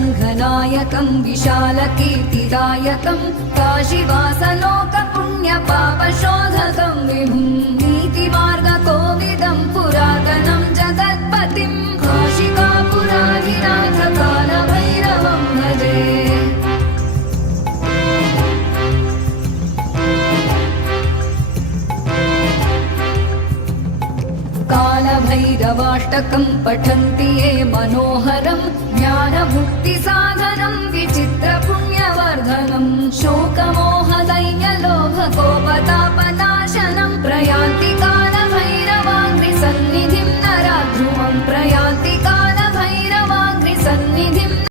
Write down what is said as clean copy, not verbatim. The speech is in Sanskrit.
सङ्घनायकं विशालकीर्तिदायकं काशीवासलोकपुण्यपापशोधकं विभुं नीतिमार्गकोविदं पुरातनं जगत्पतिं काशिकापुराधिनाथ कालभैरवं भजे। कालभैरवाष्टकं पठन्